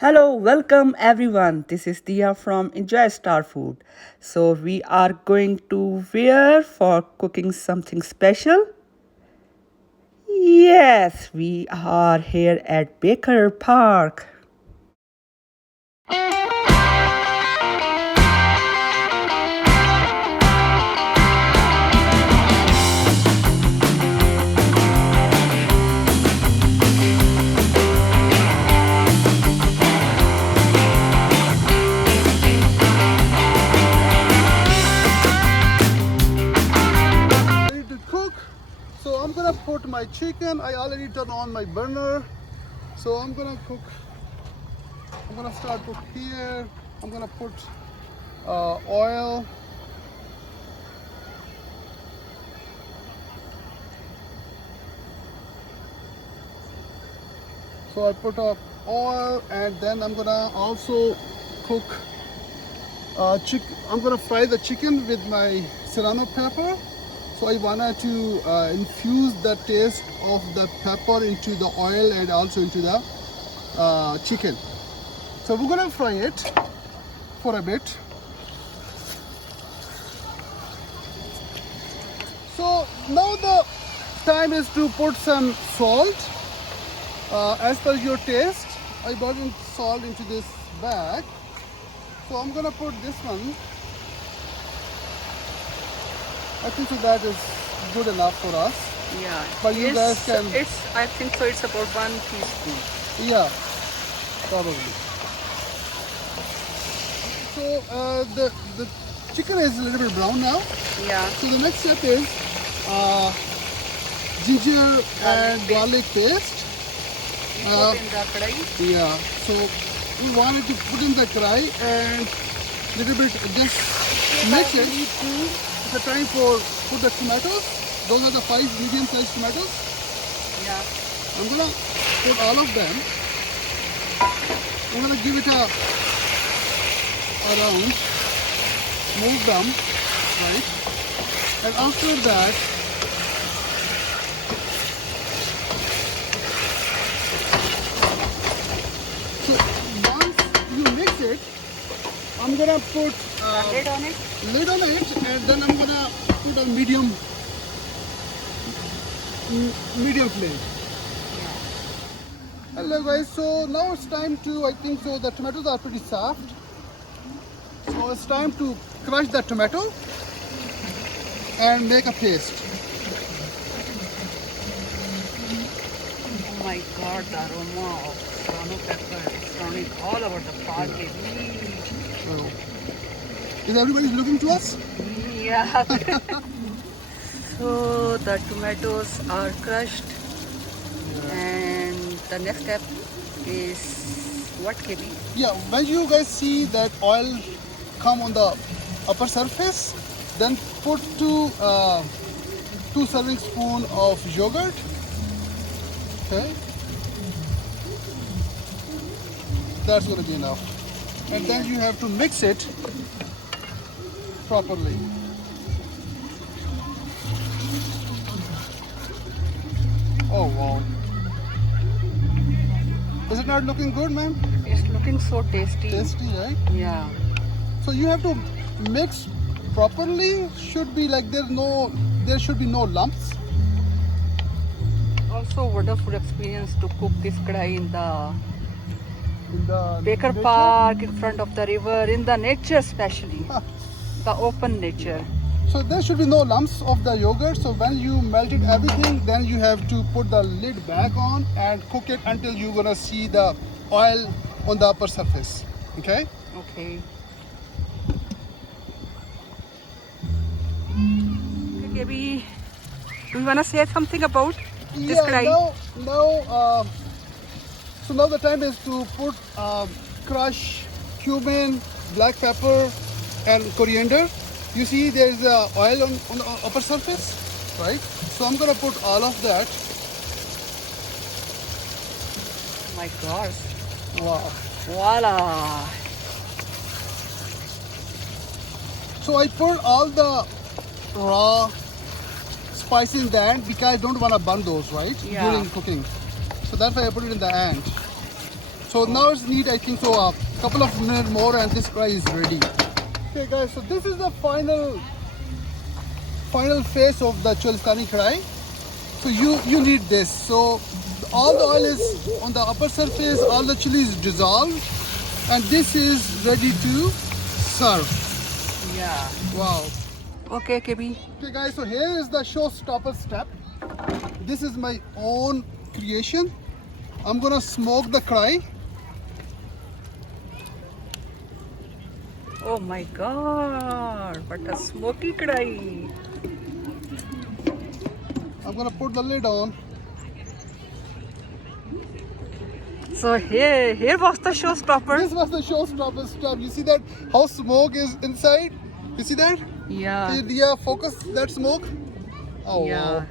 Hello, welcome everyone. This is Dia from enjoystarfood. So we are going to where for cooking something special? Yes, we are here at Baker Park. Ready to cook. So I'm gonna put my chicken. I already turned on my burner. So I'm gonna cook. I'm gonna start cook here. I'm gonna put oil. So I put up oil, and then I'm gonna also cook chicken. I'm gonna fry the chicken with my serrano pepper. So I wanted to infuse the taste of the pepper into the oil and also into the chicken. So we're gonna fry it for a bit. So now the time is to put some salt as per your taste. I brought in salt into this bag. So I'm gonna put this one. I think so that is good enough for us. Yeah. But you guys can. I think so it's about 1 teaspoon. Yeah, probably. So the chicken is a little bit brown now. Yeah. So the next step is ginger and garlic paste. Put in the kadai. Yeah. So we wanted to put in the karai and little bit just mix it. It's the time for put the tomatoes. Those are the 5 medium-sized tomatoes. Yeah. I'm gonna put all of them. I'm gonna give it a around, move them, right? And after that, so once you mix it, I'm gonna put Lid on it. lid on it, and then I'm gonna put a medium flame. Hello guys, so now it's time to, I think so the tomatoes are pretty soft. So it's time to crush the tomato and make a paste. Oh my god, the aroma of serrano pepper is sounding all over the park. So, is everybody looking to us? Yeah. So the tomatoes are crushed, and the next step is what, KB? Yeah, when you guys see that oil come on the upper surface, then put 2 serving spoon of yogurt. Okay, that's gonna be enough. And then you have to mix it properly. Oh wow. Is it not looking good, ma'am? It's looking so tasty. Tasty, right? Yeah. So you have to mix properly. Should be like there should be no lumps. Also wonderful experience to cook this kadai in the In the Baker nature. Park, in front of the river, in the nature especially. The open nature. So there should be no lumps of the yogurt. So when you melted everything, then you have to put the lid back on and cook it until you're gonna see the oil on the upper surface. Okay? Okay. Maybe do you wanna say something about this kadai? So now the time is to put crush cumin, black pepper, and coriander. You see there is oil on the upper surface, right? So I'm gonna put all of that. Oh my gosh. Wow. Voila. So I put all the raw spices in the end because I don't want to burn those, right? Yeah. During cooking. So that's why I put it in the end. So now it's neat, I think so a couple of minutes more and this fry is ready. Okay guys, so this is the final phase of the Cholistani Karahi. So you need this. So all the oil is on the upper surface, all the chili is dissolved, and this is ready to serve. Yeah. Wow. Okay, KB. Okay guys, so here is the showstopper step. This is my own creation. I'm gonna smoke the karahi. Oh my God, what a smoky karahi. I'm gonna put the lid on. So here was the showstopper. This was the showstopper step. You see that how smoke is inside? You see that? Yeah. Yeah, focus that smoke. Oh Yeah. wow.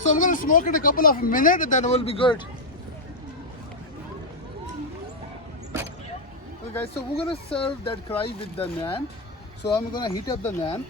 So I'm gonna smoke it a couple of minutes and then it will be good. Okay guys, so we're gonna serve that karahi with the naan. So I'm gonna heat up the naan.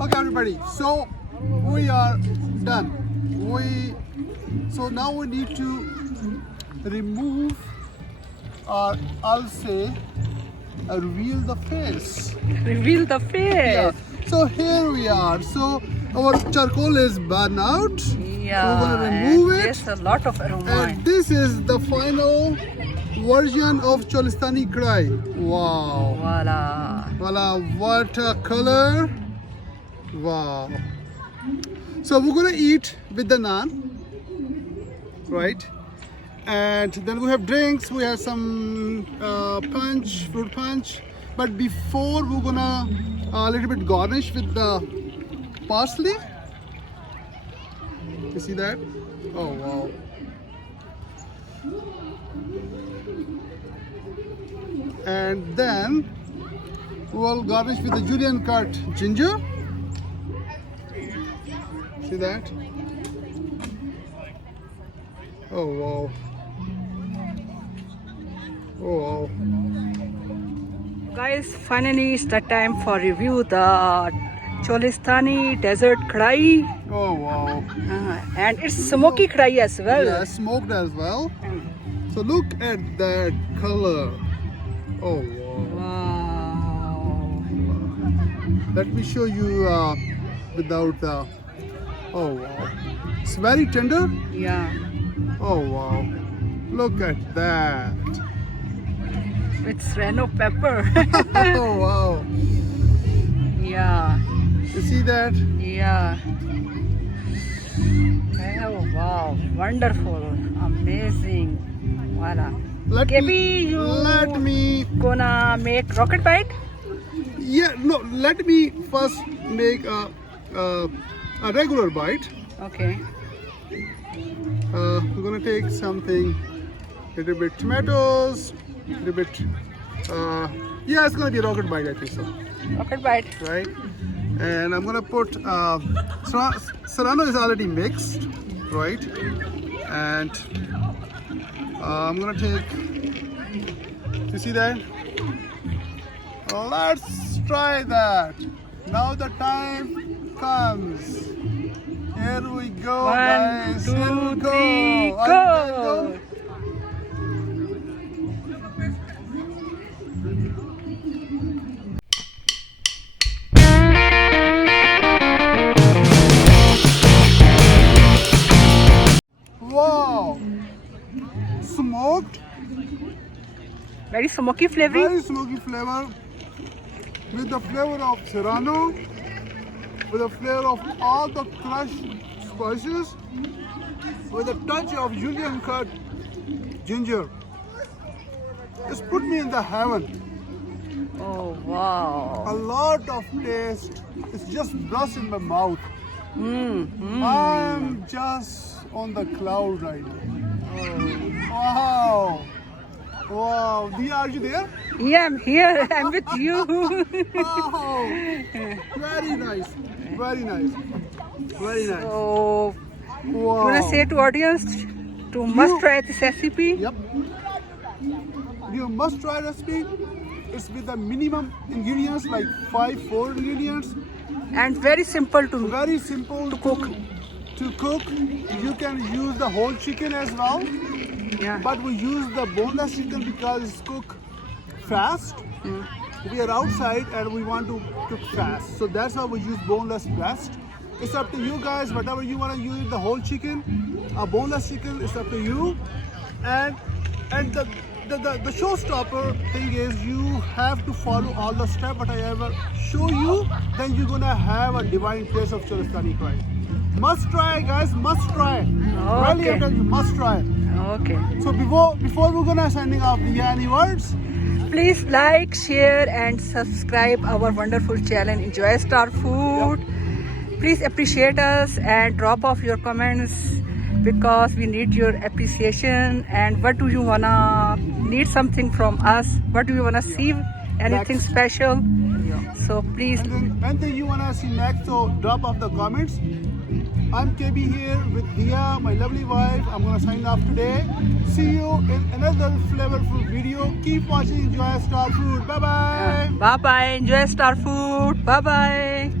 Okay everybody, so we are done. So now we need to remove, or I'll say reveal the face. Reveal the face. Yeah. So here we are. So our charcoal is burned out. Yeah. We're gonna remove and it. There's a lot of aroma. And this is the final version of Cholistani Karahi. Wow. Voila. Voila, what a color. Wow. So we're gonna eat with the naan, right? And then we have drinks, we have some punch, fruit punch. But before we're gonna a little bit garnish with the parsley. You see that? Oh wow. And then we'll garnish with the julienne cut ginger. See that? Oh wow. Oh wow. Guys, finally it's the time for review the Cholistani Desert Karahi. Oh wow. And it's smoky karahi as well. Yeah, smoked as well. So look at that color. Oh wow. Wow. Let me show you without the. Oh wow. It's very tender. Yeah. Oh wow. Look at that. With serrano pepper. Oh wow. Yeah. You see that? Yeah. Oh wow. Wonderful. Amazing. Voila. Let me. Gonna make rocket bite? Yeah, no. Let me first make a regular bite. Okay. We're gonna take something, little bit tomatoes, little bit. Yeah, it's gonna be a rocket bite, I think so. Rocket bite. Right? And I'm gonna put serrano is already mixed, right? And I'm gonna take. You see that? Let's try that. Now the time comes. Here we go, guys. Here we 1, 2, go. 3, Are you guys go! Wow! Smoked, Very smoky flavor. very smoky flavor, with the flavor of serrano, with the flavor of all the crushed spices, with a touch of julienne cut ginger. It's put me in the heaven. Oh wow. A lot of taste. It's just burst in my mouth. Mm. I'm just on the cloud right now. Wow. Wow. Dia, are you there? Yeah, I'm here. I'm with you. Wow. Very nice. Very nice. Very nice. So, Wow. wanna say to audience to must try this recipe? Yep. You must try recipe. It's with the minimum ingredients like 4 ingredients. And very simple to Very simple To cook. To cook. You can use the whole chicken as well, yeah. but we use the boneless chicken because it's cook fast. We are outside and we want to cook fast, so that's why we use boneless breast. It's up to you guys, whatever you want to use, the whole chicken, a boneless chicken, it's up to you. And the showstopper thing is you have to follow all the steps that I ever show you, then you're gonna have a divine taste of Cholistani Desert. Must try, guys, must try. Really, I tell you, must try. Okay. So before we're gonna signing off, do you have any words? Please like, share, and subscribe our wonderful channel Enjoy Star Food. Please appreciate us and drop off your comments because we need your appreciation. And what do you wanna need something from us? What do you wanna see? Anything Next. special? So please. And then anything you wanna see next, so drop off the comments. I'm KB here with Dia, my lovely wife. I'm gonna sign off today. See you in another flavorful video. Keep watching Enjoy Star Food. Bye bye. Bye bye. Enjoy Star Food. Bye bye.